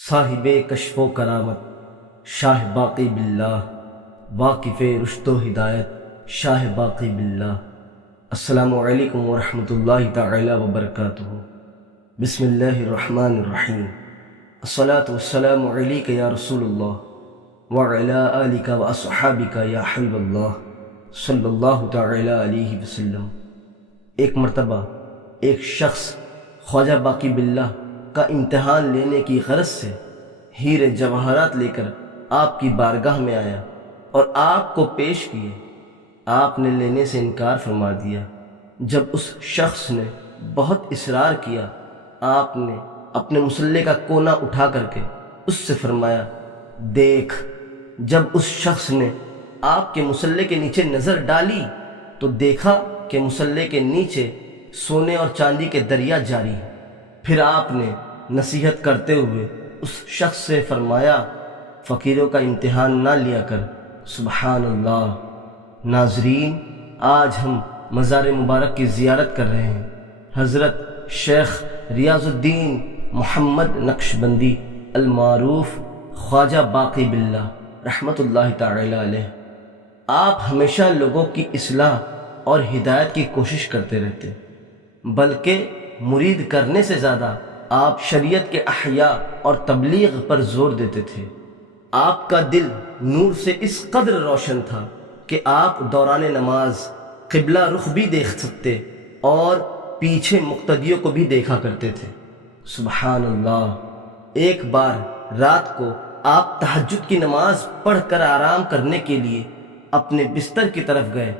صاحب کشف و کرامت شاہ باقی باللہ، واقف رشد و ہدایت شاہ باقی باللہ۔ السلام علیکم ورحمۃ اللہ تعالی وبرکاتہ۔ بسم اللہ الرحمن الرحیم۔ الصلاۃ والسلام علیک یا رسول اللہ وعلی آلک واصحابک یا حبیب اللہ صلی اللہ تعالی علیہ وسلم۔ ایک مرتبہ ایک شخص خواجہ باقی باللہ کا امتحان لینے کی غرض سے ہیرے جواہرات لے کر آپ کی بارگاہ میں آیا اور آپ کو پیش کیے۔ آپ نے لینے سے انکار فرما دیا۔ جب اس شخص نے بہت اصرار کیا، آپ نے اپنے مصلے کا کونا اٹھا کر کے اس سے فرمایا، دیکھ۔ جب اس شخص نے آپ کے مصلے کے نیچے نظر ڈالی تو دیکھا کہ مصلے کے نیچے سونے اور چاندی کے دریا جاری ہیں۔ پھر آپ نے نصیحت کرتے ہوئے اس شخص سے فرمایا، فقیروں کا امتحان نہ لیا کر۔ سبحان اللہ۔ ناظرین، آج ہم مزار مبارک کی زیارت کر رہے ہیں۔ حضرت شیخ ریاض الدین محمد نقشبندی المعروف خواجہ باقی باللہ رحمۃ اللہ تعالی علیہ۔ آپ ہمیشہ لوگوں کی اصلاح اور ہدایت کی کوشش کرتے رہتے، بلکہ مرید کرنے سے زیادہ آپ شریعت کے احیاء اور تبلیغ پر زور دیتے تھے۔ آپ کا دل نور سے اس قدر روشن تھا کہ آپ دوران نماز قبلہ رخ بھی دیکھ سکتے اور پیچھے مقتدیوں کو بھی دیکھا کرتے تھے۔ سبحان اللہ۔ ایک بار رات کو آپ تہجد کی نماز پڑھ کر آرام کرنے کے لیے اپنے بستر کی طرف گئے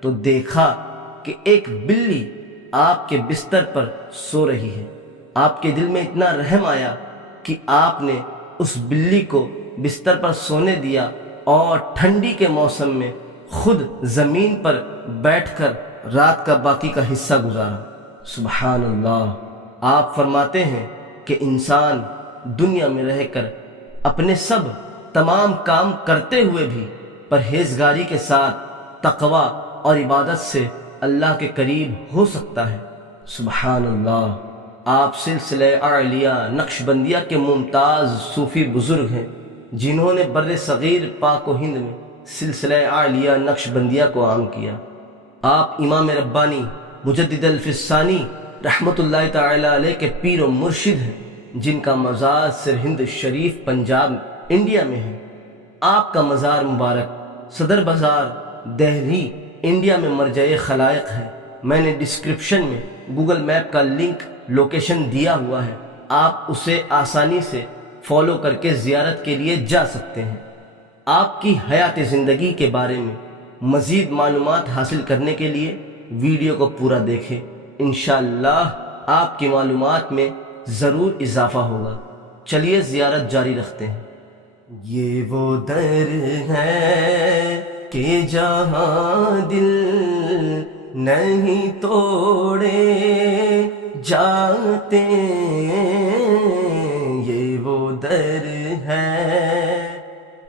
تو دیکھا کہ ایک بلی آپ کے بستر پر سو رہی ہے۔ آپ کے دل میں اتنا رحم آیا کہ آپ نے اس بلی کو بستر پر سونے دیا اور ٹھنڈی کے موسم میں خود زمین پر بیٹھ کر رات کا باقی کا حصہ گزارا۔ سبحان اللہ۔ آپ فرماتے ہیں کہ انسان دنیا میں رہ کر اپنے سب تمام کام کرتے ہوئے بھی پرہیزگاری کے ساتھ تقوی اور عبادت سے اللہ کے قریب ہو سکتا ہے۔ سبحان اللہ۔ آپ سلسلہ اعلیہ نقشبندیہ کے ممتاز صوفی بزرگ ہیں، جنہوں نے بر صغیر پاک و ہند میں سلسلہ اعلیہ نقشبندیہ کو عام کیا۔ آپ امام ربانی مجدد الفسانی رحمۃ اللہ تعالی علیہ کے پیر و مرشد ہیں، جن کا مزار سرہند شریف پنجاب انڈیا میں ہے۔ آپ کا مزار مبارک صدر بازار دہلی انڈیا میں مرجع خلائق ہے۔ میں نے ڈسکرپشن میں گوگل میپ کا لنک لوکیشن دیا ہوا ہے، آپ اسے آسانی سے فالو کر کے زیارت کے لیے جا سکتے ہیں۔ آپ کی حیات زندگی کے بارے میں مزید معلومات حاصل کرنے کے لیے ویڈیو کو پورا دیکھیں، انشاءاللہ آپ کی معلومات میں ضرور اضافہ ہوگا۔ چلیے زیارت جاری رکھتے ہیں۔ یہ وہ در ہے کہ جہاں دل نہیں توڑے جاتے، یہ وہ در ہے۔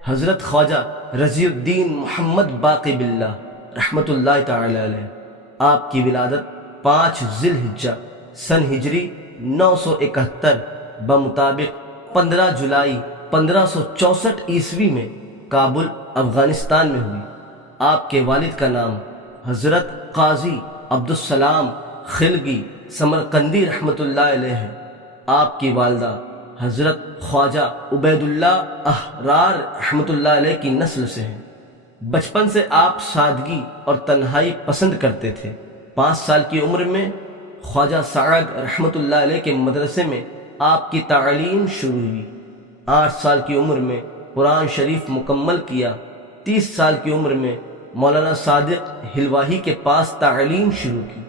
حضرت خواجہ رضی الدین محمد باقی باللہ رحمۃ اللہ تعالی علیہ۔ آپ کی ولادت 5 ذی الحجہ سن ہجری 971 بمطابق 15 جولائی 1564 عیسوی میں کابل افغانستان میں ہوئی۔ آپ کے والد کا نام حضرت قاضی عبدالسلام خلگی سمرقندی رحمۃ اللہ علیہ ہے۔ آپ کی والدہ حضرت خواجہ عبید اللہ احرار رحمۃ اللہ علیہ کی نسل سے ہیں۔ بچپن سے آپ سادگی اور تنہائی پسند کرتے تھے۔ 5 سال کی عمر میں خواجہ سعد رحمۃ اللہ علیہ کے مدرسے میں آپ کی تعلیم شروع ہوئی۔ 8 سال کی عمر میں قرآن شریف مکمل کیا۔ 30 سال کی عمر میں مولانا صادق ہلواہی کے پاس تعلیم شروع کی۔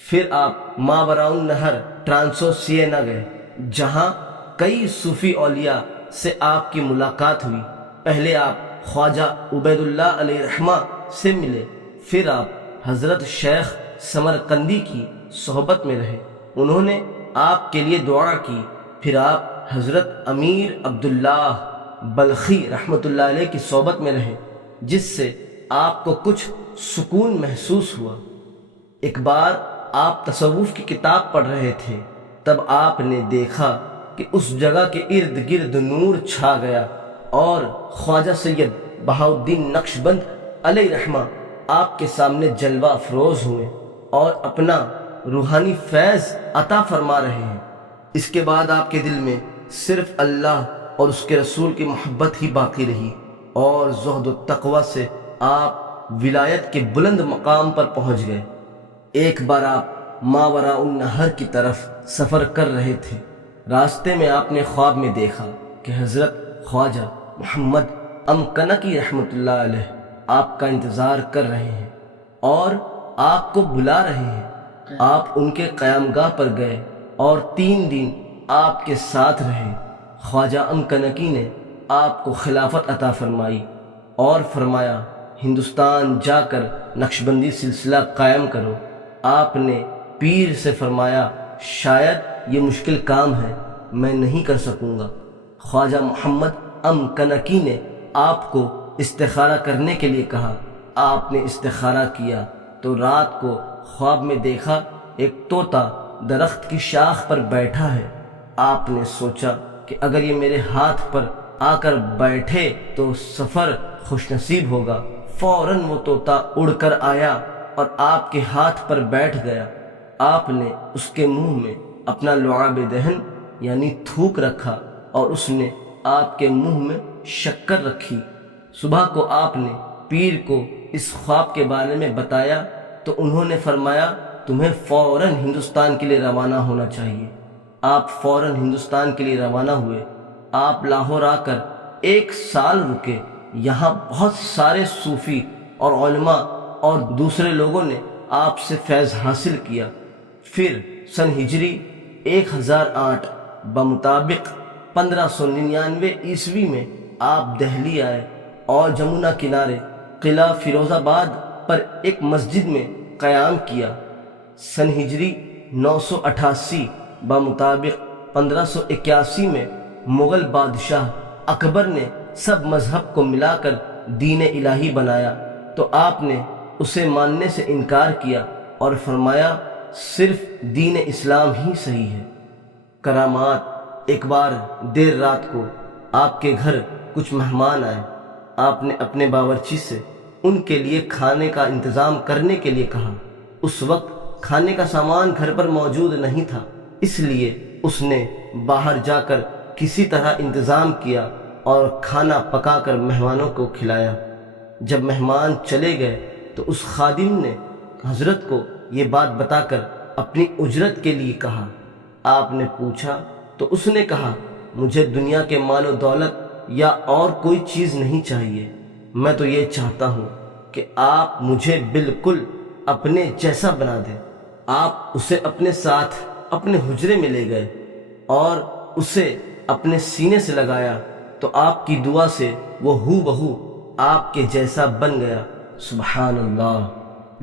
پھر آپ ماوراء النہر ٹرانسو سینا گئے، جہاں کئی صوفی اولیاء سے آپ کی ملاقات ہوئی۔ پہلے آپ خواجہ عبید اللہ علیہ رحمہ سے ملے، پھر آپ حضرت شیخ سمرقندی کی صحبت میں رہے، انہوں نے آپ کے لیے دعا کی۔ پھر آپ حضرت امیر عبداللہ بلخی رحمۃ اللہ علیہ کی صحبت میں رہے، جس سے آپ کو کچھ سکون محسوس ہوا۔ ایک بار آپ تصوف کی کتاب پڑھ رہے تھے، تب آپ نے دیکھا کہ اس جگہ کے ارد گرد نور چھا گیا اور خواجہ سید بہاؤالدین نقشبند علیہ رحمہ آپ کے سامنے جلوہ افروز ہوئے اور اپنا روحانی فیض عطا فرما رہے ہیں۔ اس کے بعد آپ کے دل میں صرف اللہ اور اس کے رسول کی محبت ہی باقی رہی اور زہد و تقوی سے آپ ولایت کے بلند مقام پر پہنچ گئے۔ ایک بار آپ ماوراء النہر کی طرف سفر کر رہے تھے۔ راستے میں آپ نے خواب میں دیکھا کہ حضرت خواجہ محمد امکنکی رحمۃ اللہ علیہ آپ کا انتظار کر رہے ہیں اور آپ کو بلا رہے ہیں۔ آپ ان کے قیام گاہ پر گئے اور 3 دن آپ کے ساتھ رہے۔ خواجہ امکنکی نے آپ کو خلافت عطا فرمائی اور فرمایا ہندوستان جا کر نقشبندی سلسلہ قائم کرو۔ آپ نے پیر سے فرمایا شاید یہ مشکل کام ہے، میں نہیں کر سکوں گا۔ خواجہ محمد امکنکی نے آپ کو استخارہ کرنے کے لیے کہا۔ آپ نے استخارہ کیا تو رات کو خواب میں دیکھا ایک طوطا درخت کی شاخ پر بیٹھا ہے۔ آپ نے سوچا کہ اگر یہ میرے ہاتھ پر آ کر بیٹھے تو سفر خوش نصیب ہوگا۔ فوراً وہ طوطا اڑ کر آیا اور آپ کے ہاتھ پر بیٹھ گیا۔ آپ نے اس کے منہ میں اپنا لعاب دہن یعنی تھوک رکھا اور اس نے آپ کے منہ میں شکر رکھی۔ صبح کو آپ نے پیر کو اس خواب کے بارے میں بتایا تو انہوں نے فرمایا تمہیں فوراً ہندوستان کے لیے روانہ ہونا چاہیے۔ آپ فوراً ہندوستان کے لیے روانہ ہوئے۔ آپ لاہور آ کر 1 سال رکے۔ یہاں بہت سارے صوفی اور علماء اور دوسرے لوگوں نے آپ سے فیض حاصل کیا۔ پھر سن ہجری 1008 بمطابق 1599 عیسوی میں آپ دہلی آئے اور جمنا کنارے قلعہ فیروز آباد پر ایک مسجد میں قیام کیا۔ سن ہجری 988 بمطابق 1581 میں مغل بادشاہ اکبر نے سب مذہب کو ملا کر دین الہی بنایا تو آپ نے اسے ماننے سے انکار کیا اور فرمایا صرف دین اسلام ہی صحیح ہے۔ کرامات، ایک بار دیر رات کو آپ کے گھر کچھ مہمان آئے۔ آپ نے اپنے باورچی سے ان کے لیے کھانے کا انتظام کرنے کے لیے کہا۔ اس وقت کھانے کا سامان گھر پر موجود نہیں تھا، اس لیے اس نے باہر جا کر کسی طرح انتظام کیا اور کھانا پکا کر مہمانوں کو کھلایا۔ جب مہمان چلے گئے تو اس خادم نے حضرت کو یہ بات بتا کر اپنی اجرت کے لیے کہا۔ آپ نے پوچھا تو اس نے کہا مجھے دنیا کے مال و دولت یا اور کوئی چیز نہیں چاہیے، میں تو یہ چاہتا ہوں کہ آپ مجھے بالکل اپنے جیسا بنا دیں۔ آپ اسے اپنے ساتھ اپنے حجرے میں لے گئے اور اسے اپنے سینے سے لگایا تو آپ کی دعا سے وہ ہو بہو آپ کے جیسا بن گیا۔ سبحان اللہ!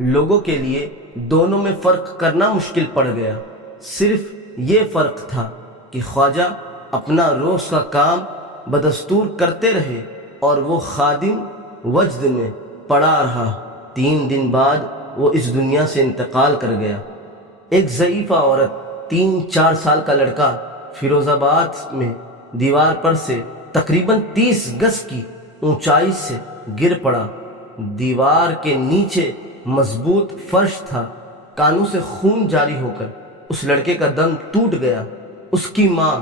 لوگوں کے لیے دونوں میں فرق کرنا مشکل پڑ گیا۔ صرف یہ فرق تھا کہ خواجہ اپنا روز کا کام بدستور کرتے رہے اور وہ خادم وجد میں پڑا رہا۔ 3 دن بعد وہ اس دنیا سے انتقال کر گیا۔ ایک ضعیفہ عورت 3-4 سال کا لڑکا فیروز آباد میں دیوار پر سے تقریباً 30 گز کی اونچائی سے گر پڑا۔ دیوار کے نیچے مضبوط فرش تھا۔ کانوں سے خون جاری ہو کر اس لڑکے کا دم ٹوٹ گیا۔ اس کی ماں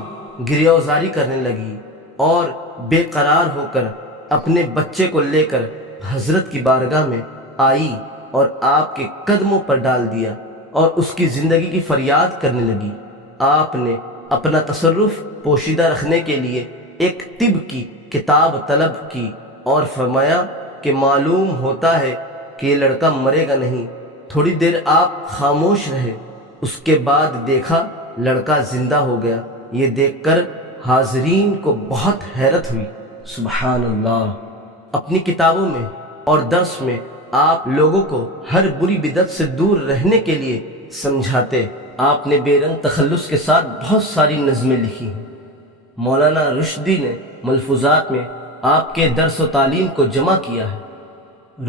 گریہوزاری کرنے لگی اور بے قرار ہو کر اپنے بچے کو لے کر حضرت کی بارگاہ میں آئی اور آپ کے قدموں پر ڈال دیا اور اس کی زندگی کی فریاد کرنے لگی۔ آپ نے اپنا تصرف پوشیدہ رکھنے کے لیے ایک طب کی کتاب طلب کی اور فرمایا کہ معلوم ہوتا ہے کہ یہ لڑکا مرے گا نہیں۔ تھوڑی دیر آپ خاموش رہے، اس کے بعد دیکھا لڑکا زندہ ہو گیا۔ یہ دیکھ کر حاضرین کو بہت حیرت ہوئی۔ سبحان اللہ! اپنی کتابوں میں اور درس میں آپ لوگوں کو ہر بری بدعت سے دور رہنے کے لیے سمجھاتے۔ آپ نے بے رنگ تخلص کے ساتھ بہت ساری نظمیں لکھی ہیں۔ مولانا رشدی نے ملفوظات میں آپ کے درس و تعلیم کو جمع کیا ہے۔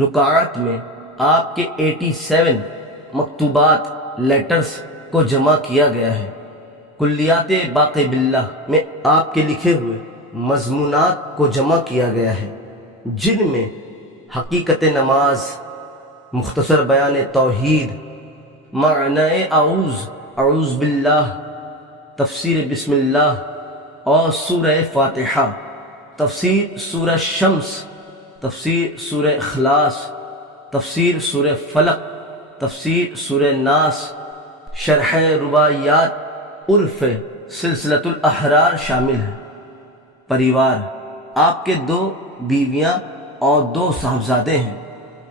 رکعات میں آپ کے 87 مکتوبات لیٹرز کو جمع کیا گیا ہے۔ کلیات باقی باللہ میں آپ کے لکھے ہوئے مضمونات کو جمع کیا گیا ہے، جن میں حقیقت نماز، مختصر بیان توحید، معنی اعوذ باللہ، تفسیر بسم اللہ اور سورہ فاتحہ، تفسیر سورہ شمس، تفسیر سورہ اخلاص، تفسیر سورہ فلق، تفسیر سورہ ناس، شرح رباعیات عرف سلسلۃ الاحرار شامل ہے۔ پریوار: آپ کے 2 بیویاں اور 2 صاحبزادے ہیں۔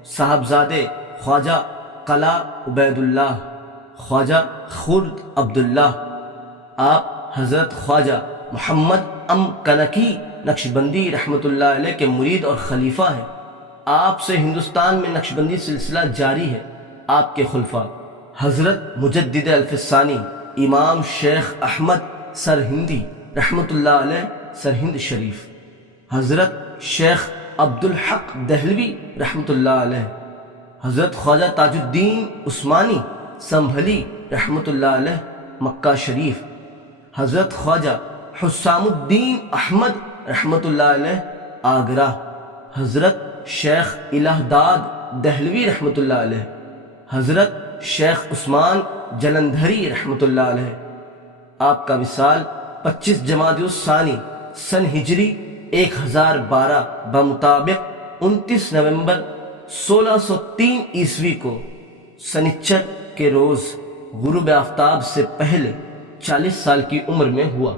صاحبزادے خواجہ قلعہ عبید اللہ، خواجہ خرد عبداللہ۔ آپ حضرت خواجہ محمد کنکی نقشبندی رحمۃ اللہ علیہ کے مرید اور خلیفہ ہیں۔ آپ سے ہندوستان میں نقشبندی سلسلہ جاری ہے۔ آپ کے خلفاء حضرت مجدد الفسانی امام شیخ احمد سرہندی رحمۃ اللہ علیہ سرہند شریف، حضرت شیخ عبدالحق دہلوی رحمۃ اللہ علیہ، حضرت خواجہ تاج الدین عثمانی سنبھلی رحمۃ اللہ علیہ مکہ شریف، حضرت خواجہ حسام الدین احمد رحمۃ اللہ علیہ آگرہ، حضرت شیخ الہ داد دہلوی رحمۃ اللہ علیہ، حضرت شیخ عثمان جلندھری رحمۃ اللہ علیہ۔ آپ کا وصال 25 جمادی الثانی سن ہجری 1012 بمطابق 29 نومبر 1603 عیسوی کو سنیچر کے روز غروب آفتاب سے پہلے 40 سال کی عمر میں ہوا۔